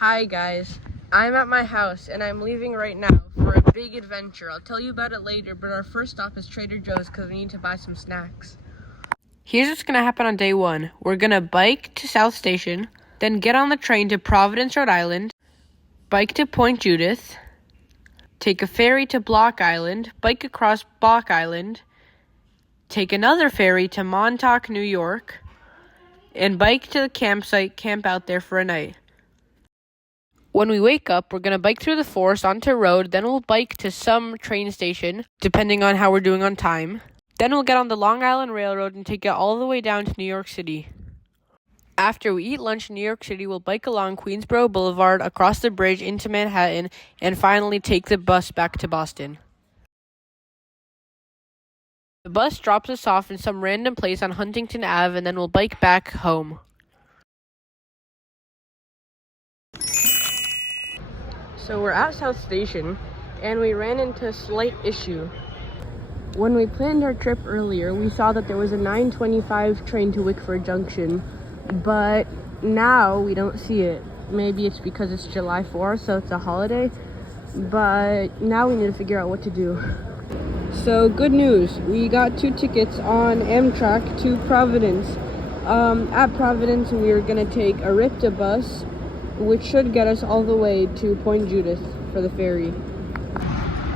Hi guys, I'm at my house and I'm leaving right now for a big adventure. I'll tell you about it later, but our first stop is Trader Joe's because we need to buy some snacks. Here's what's going to happen on day one. We're going to bike to South Station, then get on the train to Providence, Rhode Island, bike to Point Judith, take a ferry to Block Island, bike across Block Island, take another ferry to Montauk, New York, and bike to the campsite, camp out there for a night. When we wake up, we're going to bike through the forest onto a road, then we'll bike to some train station, depending on how we're doing on time. Then we'll get on the Long Island Railroad and take it all the way down to New York City. After we eat lunch in New York City, we'll bike along Queensboro Boulevard, across the bridge into Manhattan, and finally take the bus back to Boston. The bus drops us off in some random place on Huntington Ave, and then we'll bike back home. So we're at South Station, and we ran into a slight issue. When we planned our trip earlier, we saw that there was a 9:25 train to Wickford Junction, but now we don't see it. Maybe it's because it's July 4th, so it's a holiday, but now we need to figure out what to do. So good news, we got 2 tickets on Amtrak to Providence. At Providence, we are going to take a RIPTA bus, which should get us all the way to Point Judith for the ferry.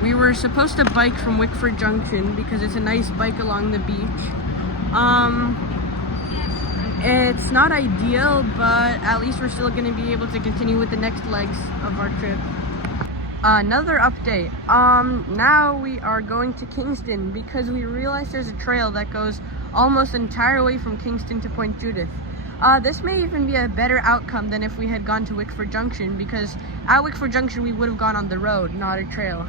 We were supposed to bike from Wickford Junction because it's a nice bike along the beach. It's not ideal, but at least we're still going to be able to continue with the next legs of our trip. Another update. Now we are going to Kingston because we realized there's a trail that goes almost the entire way from Kingston to Point Judith. This may even be a better outcome than if we had gone to Wickford Junction, because at Wickford Junction we would have gone on the road, not a trail.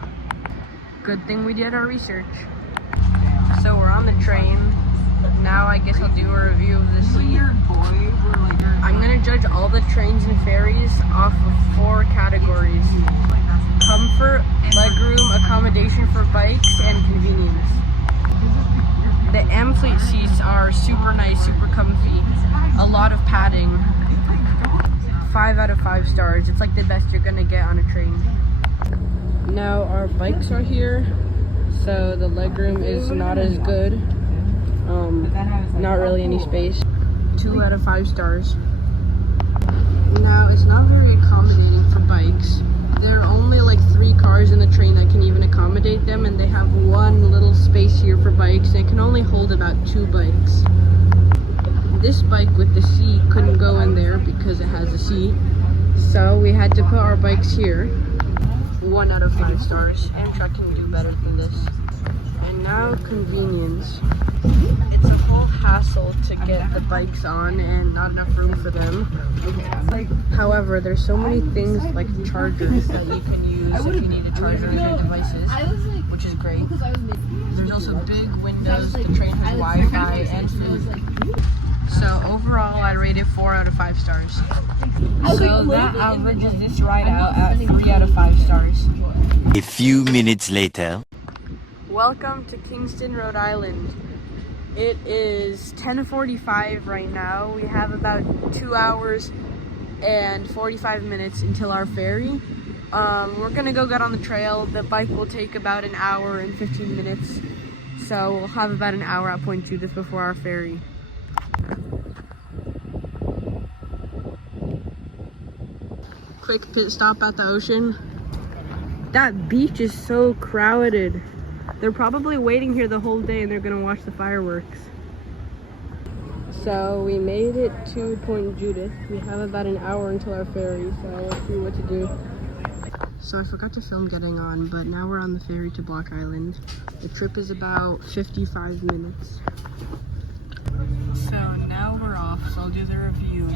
Good thing we did our research. So we're on the train. Now I guess I'll do a review of the seat. I'm going to judge all the trains and ferries off of 4 categories: comfort, legroom, accommodation for bikes, and convenience. The Amfleet seats are super nice, super comfy. A lot of padding. 5 out of 5 stars. It's like the best you're gonna get on a train. Now our bikes are here, so the legroom is not as good. Not really any space. 2 out of 5 stars. Now it's not very accommodating for bikes. There are only like 3 cars in the train that can even accommodate them, and they have 1 little space here for bikes. They can only hold about 2 bikes. This bike with the seat couldn't go in there because it has a seat, so we had to put our bikes here. 1 out of 5 stars. Amtrak can do better than this. And now convenience. It's a whole hassle to get the bikes on and not enough room for them. However, there's so many things like chargers that you can use if you need to charge your devices, which is great. There's also big windows, the train has Wi-Fi and food. So overall, I rate it 4 out of 5 stars. So that averages this ride out at 3 out of 5 stars. A few minutes later. Welcome to Kingston, Rhode Island. It is 10:45 right now. We have about 2 hours and 45 minutes until our ferry. We're gonna go get on the trail. The bike will take about an hour and 15 minutes. So we'll have about an hour at Point Judith before our ferry. Quick pit stop at the ocean. That beach is so crowded. They're probably waiting here the whole day and they're gonna watch the fireworks. So we made it to Point Judith. We have about an hour until our ferry, so let's see what to do. So I forgot to film getting on, but now we're on the ferry to Block Island. The trip is about 55 minutes. So now we're off, so I'll do the review.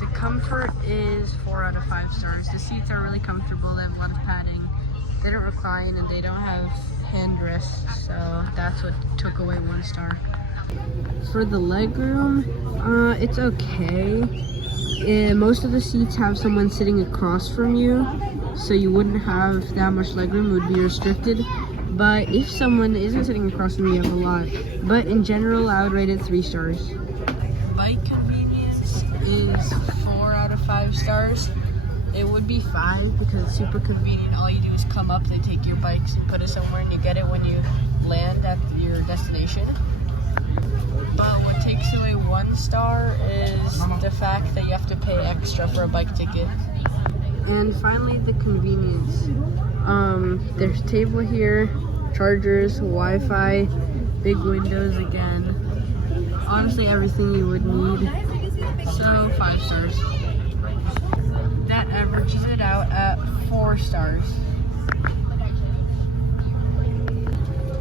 The comfort is 4 out of 5 stars. The seats are really comfortable, they have a lot of padding. They don't recline and they don't have handrests, so that's what took away 1 star. For the legroom, it's okay. Most of the seats have someone sitting across from you, so you wouldn't have that much legroom, it would be restricted. But if someone isn't sitting across from you, you have a lot. But in general, I would rate it 3 stars. Bike convenience is 4 out of 5. 5 stars. It would be 5 because it's super convenient. All you do is come up, they take your bikes and put it somewhere, and you get it when you land at your destination. But what takes away 1 star is the fact that you have to pay extra for a bike ticket. And finally, the convenience. There's a table here, chargers, Wi-Fi, big windows again. Honestly, everything you would need. So 5 stars. That averages it out at 4 stars.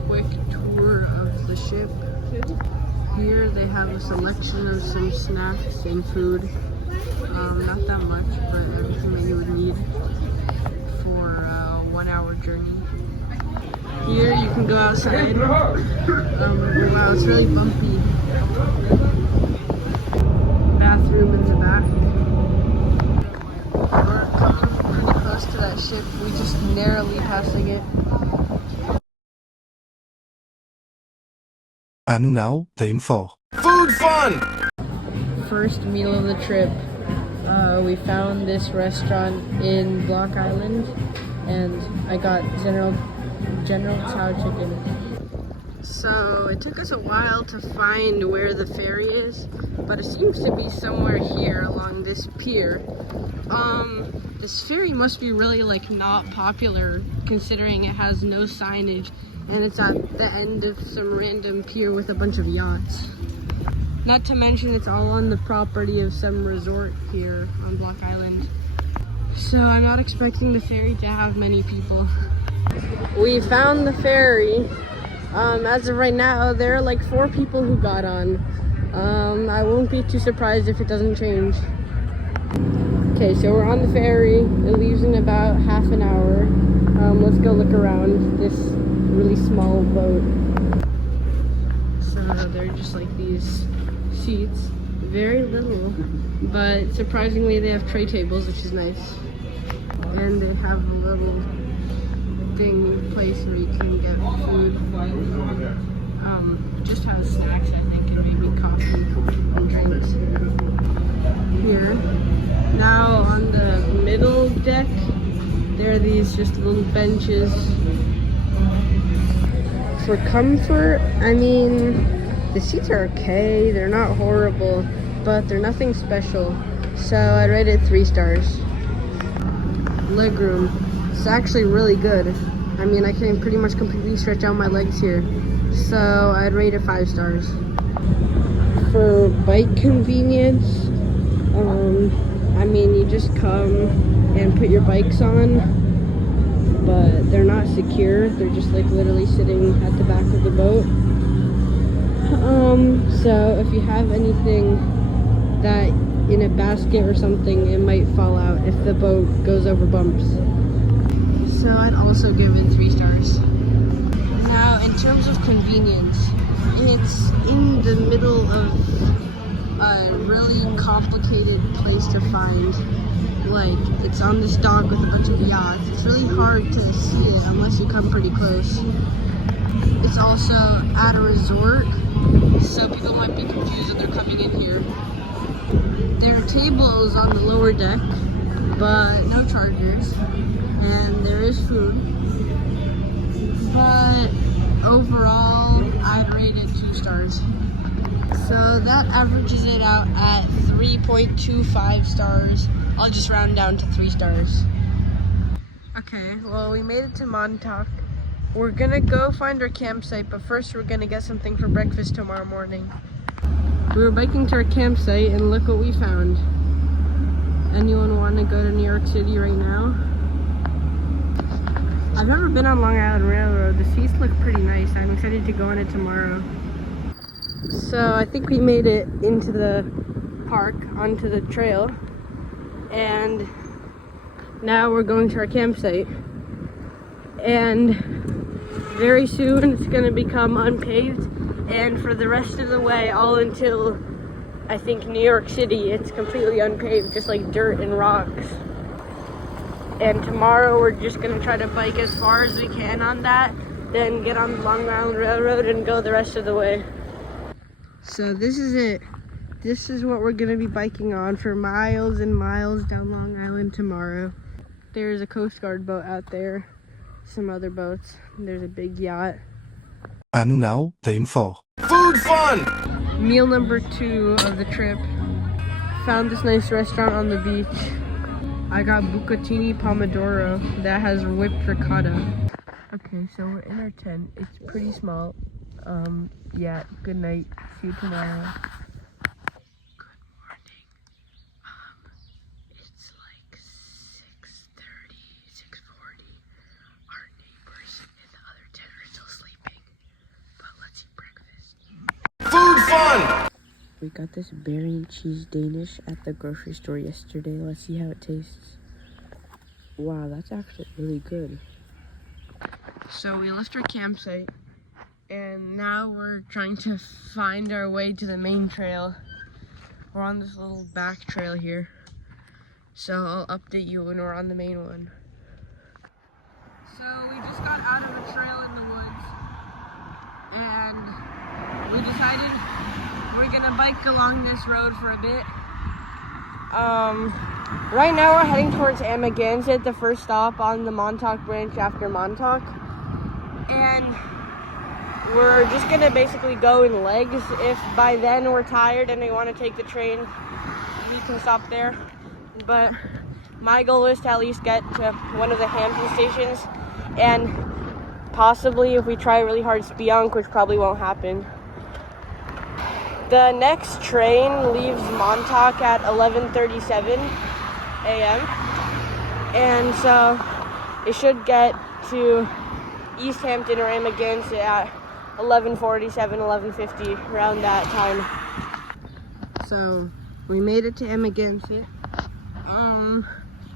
Quick tour of the ship. Here they have a selection of some snacks and food. Not that much, but everything that you would need for a 1-hour journey. Here you can go outside. Wow, it's really bumpy. Bathroom in the back. We're coming pretty close to that ship. We just narrowly passing it. And now, the info. Food fun! First meal of the trip. We found this restaurant in Block Island, and I got General Tso chicken. So it took us a while to find where the ferry is, but it seems to be somewhere here along this pier. This ferry must be really like not popular considering it has no signage and it's at the end of some random pier with a bunch of yachts. Not to mention it's all on the property of some resort here on Block Island. So I'm not expecting the ferry to have many people. We found the ferry. As of right now, there are like 4 people who got on. I won't be too surprised if it doesn't change. Okay, so we're on the ferry. It leaves in about half an hour. Let's go look around this really small boat. So they're just like these seats, very little, but surprisingly they have tray tables, which is nice. And they have a little place where you can get food. Just has snacks, I think, and maybe coffee and drinks here. Now on the middle deck, there are these just little benches. For comfort, I mean, the seats are okay, they're not horrible, but they're nothing special. So I'd rate it 3 stars. Legroom. It's actually really good. I mean, I can pretty much completely stretch out my legs here. So I'd rate it 5 stars. For bike convenience, I mean, you just come and put your bikes on, but they're not secure. They're just like literally sitting at the back of the boat. So if you have anything that in a basket or something, it might fall out if the boat goes over bumps. So I'd also give it 3 stars. Now, in terms of convenience, it's in the middle of a really complicated place to find. Like, it's on this dock with a bunch of yachts. It's really hard to see it unless you come pretty close. It's also at a resort, so people might be confused when they're coming in here. There are tables on the lower deck, but no chargers, and there is food. But overall, I'd rate it 2 stars. So that averages it out at 3.25 stars. I'll just round down to 3 stars. Okay, well, we made it to Montauk. We're gonna go find our campsite, but first we're gonna get something for breakfast tomorrow morning. We were biking to our campsite and look what we found. Anyone want to go to New York City right now? I've never been on Long Island Railroad. The seats look pretty nice. I'm excited to go on it tomorrow. So I think we made it into the park, onto the trail. And now we're going to our campsite. And very soon it's going to become unpaved. And for the rest of the way, all until I think New York City, it's completely unpaved, just like dirt and rocks. And tomorrow we're just gonna try to bike as far as we can on that, then get on the Long Island Railroad and go the rest of the way. So this is it. This is what we're gonna be biking on for miles and miles down Long Island tomorrow. There's a Coast Guard boat out there, some other boats. There's a big yacht. And now, time for Meal number 2 of the trip. Found this nice restaurant on the beach. I got bucatini pomodoro that has whipped ricotta. Okay, so we're in our tent. It's pretty small. Yeah, good night. See you tomorrow. Good morning. It's like 6:30, 6:40. Our neighbors in the other tent are still sleeping. But let's eat breakfast. We got this berry and cheese Danish at the grocery store yesterday. Let's see how it tastes. Wow, that's actually really good. So we left our campsite and now we're trying to find our way to the main trail. We're on this little back trail here. So I'll update you when we're on the main one. So we just got out of a trail in the woods and we decided we're gonna bike along this road for a bit. Right now we're heading towards Amagansett, the first stop on the Montauk branch after Montauk. And we're just gonna basically go in legs. If by then we're tired and we wanna take the train, we can stop there. But my goal is to at least get to one of the Hampton stations and possibly, if we try really hard, Spionk, which probably won't happen. The next train leaves Montauk at 11:37 a.m. And so it should get to East Hampton or Amagansett at 11:47, 11:50, around that time. So we made it to Amagansett.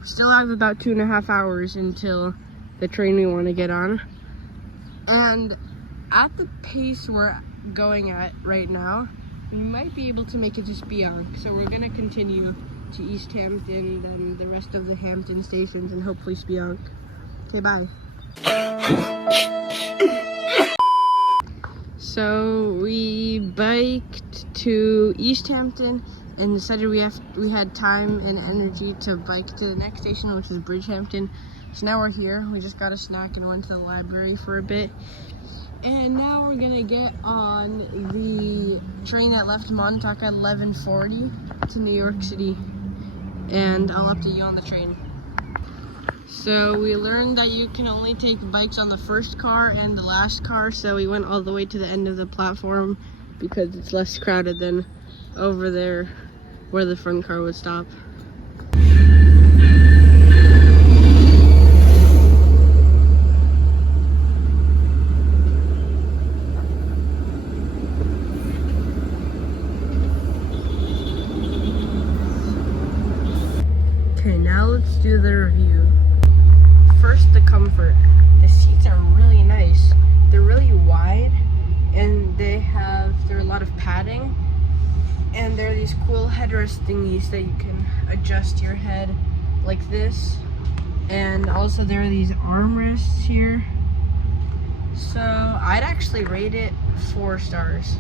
Still have about 2.5 hours until the train we want to get on. And at the pace we're going at right now, we might be able to make it to Spionk. So we're gonna continue to East Hampton, then the rest of the Hampton stations, and hopefully Spionk. Okay, bye. So we biked to East Hampton and decided we had time and energy to bike to the next station, which is Bridgehampton. So now we're here. We just got a snack and went to the library for a bit. And now we're gonna get on the train that left Montauk at 11:40 to New York City. And I'll update you on the train. So we learned that you can only take bikes on the first car and the last car, so we went all the way to the end of the platform because it's less crowded than over there where the front car would stop. Okay, now let's do the review. First, the comfort. The seats are really nice. They're really wide and there are a lot of padding. And there are these cool headrest thingies that you can adjust your head like this. And also there are these armrests here. So I'd actually rate it 4 stars.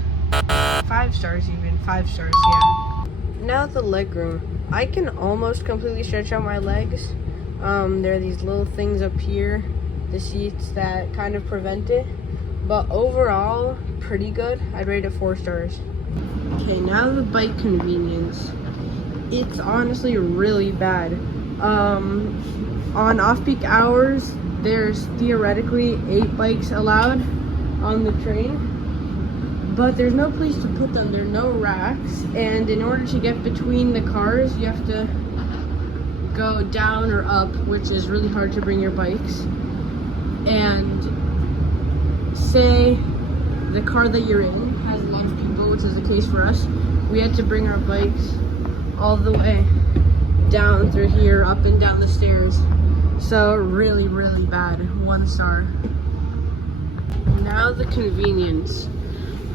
5 stars even, 5 stars, yeah. Now the legroom. I can almost completely stretch out my legs. There are these little things up here, the seats that kind of prevent it. But overall, pretty good. I'd rate it 4 stars. Okay, now the bike convenience. It's honestly really bad. On off-peak hours, there's theoretically 8 bikes allowed on the train. But there's no place to put them. There are no racks. And in order to get between the cars, you have to go down or up, which is really hard to bring your bikes. And say the car that you're in has a lot of people, which is the case for us. We had to bring our bikes all the way down through here, up and down the stairs. So really, really bad. 1 star. Now the convenience.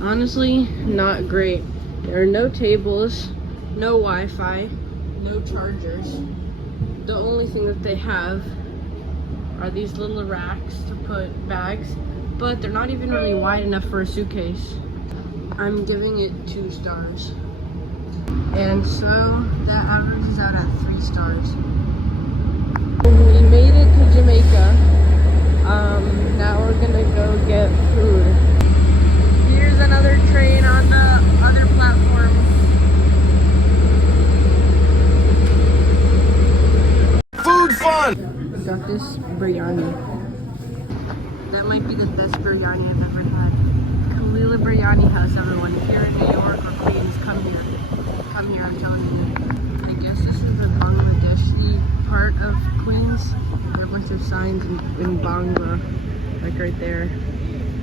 Honestly, not great. There are no tables, no Wi-Fi, no chargers. The only thing that they have are these little racks to put bags, but they're not even really wide enough for a suitcase. I'm giving it 2 stars. And so that averages out at 3 stars. We made it to Jamaica. Now we're gonna go get food. Here's another train on the other platform. Food fun! We got this biryani. That might be the best biryani I've ever had. Kalila Biryani House, everyone. If you're in New York or Queens, come here. Come here, I'm telling you. I guess this is the Bangladeshi part of Queens. There are a bunch of signs in Bangla, like right there.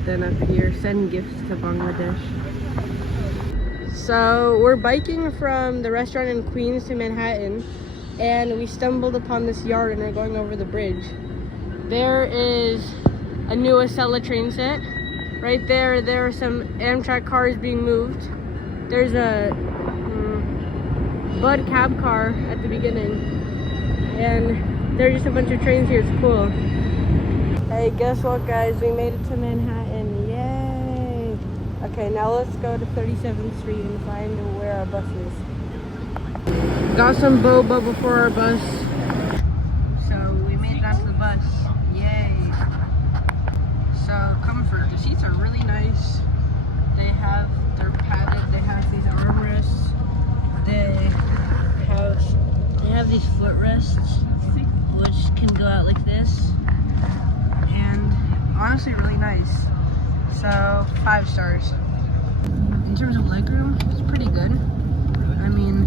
Then up here, send gifts to Bangladesh. So we're biking from the restaurant in Queens to Manhattan, and we stumbled upon this yard and we're going over the bridge. There is a new Acela train set. Right there, there are some Amtrak cars being moved. There's a Bud cab car at the beginning. And there's just a bunch of trains here, it's cool. Hey, guess what guys, we made it to Manhattan, yay! Okay, now let's go to 37th Street and find where our bus is. Got some boba before our bus. So we made it out to the bus, yay! So comfort, the seats are really nice. They're padded, they have these armrests. They have these footrests, which can go out like this. And honestly really nice. So 5 stars. In terms of legroom, it's pretty good. I mean,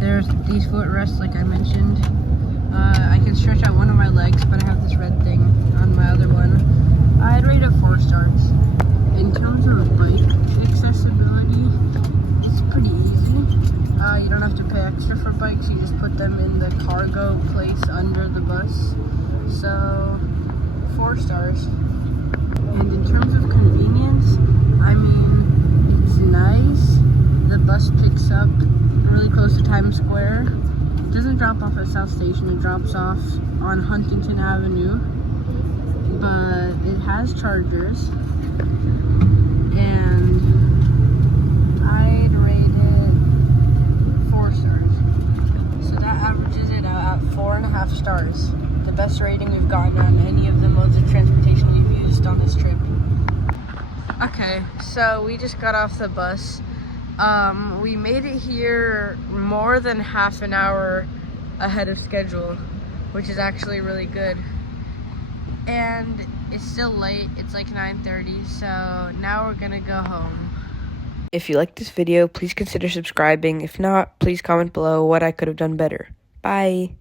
there's these footrests like I mentioned. I can stretch out one of my legs, but I have this red thing on my other one. I'd rate it 4 stars. In terms of bike accessibility, it's pretty easy. You don't have to pay extra for bikes, you just put them in the cargo place under the bus. So 4 stars. And in terms of convenience, I mean, it's nice. The bus picks up really close to Times Square. It doesn't drop off at South Station, it drops off on Huntington Avenue. But it has chargers. And I'd rate it 4 stars. So that averages it out at 4.5 stars. The best rating we've gotten on any of the modes of transportation we've used on this trip. Okay, so we just got off the bus. We made it here more than half an hour ahead of schedule, which is actually really good. And it's still late, it's like 9:30, so now we're gonna go home. If you liked this video, please consider subscribing. If not, please comment below what I could have done better. Bye!